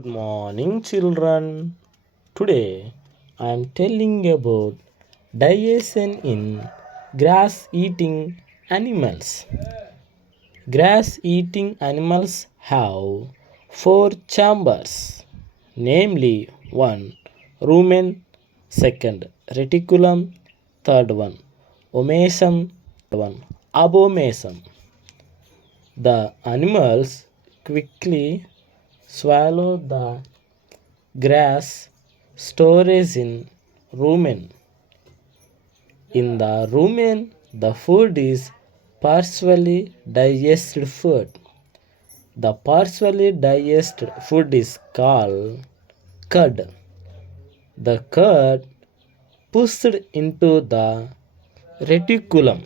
Good morning, children. Today I am telling about digestion in grass eating animals. Grass eating animals have four chambers, namely one rumen, second reticulum, third one omasum, one abomasum. The animals quickly swallow the grass storage in rumen. In the rumen, the food is partially digested food. The partially digested food is called cud. The cud pushed into the reticulum.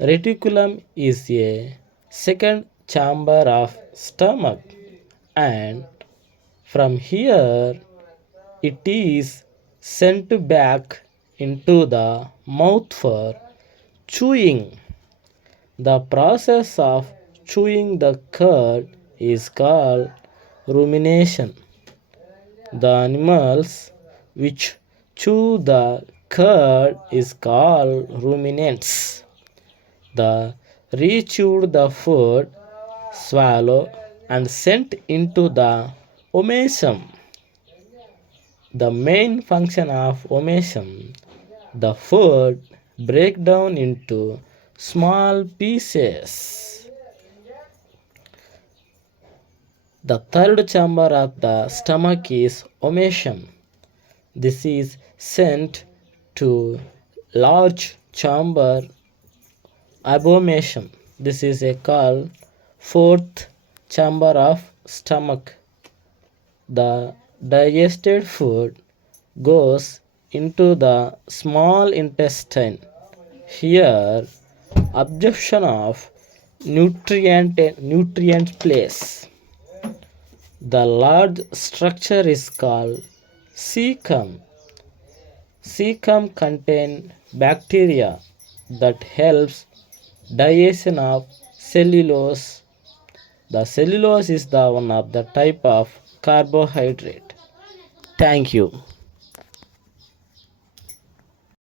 Reticulum is a second chamber of stomach, and from here it is sent back into the mouth for chewing. The process of chewing the cud is called rumination. The animals which chew the cud is called ruminants. The rechewed the food, swallow and sent into the omasum. The main function of omasum, the food break down into small pieces. The third chamber of the stomach is omasum. This is sent to large chamber abomasum. This is a called fourth chamber of stomach. The digested food goes into the small intestine. Here, absorption of nutrient place. The large structure is called cecum. Cecum contain bacteria that helps digestion of cellulose. The cellulose is the one of the type of carbohydrate. Thank you.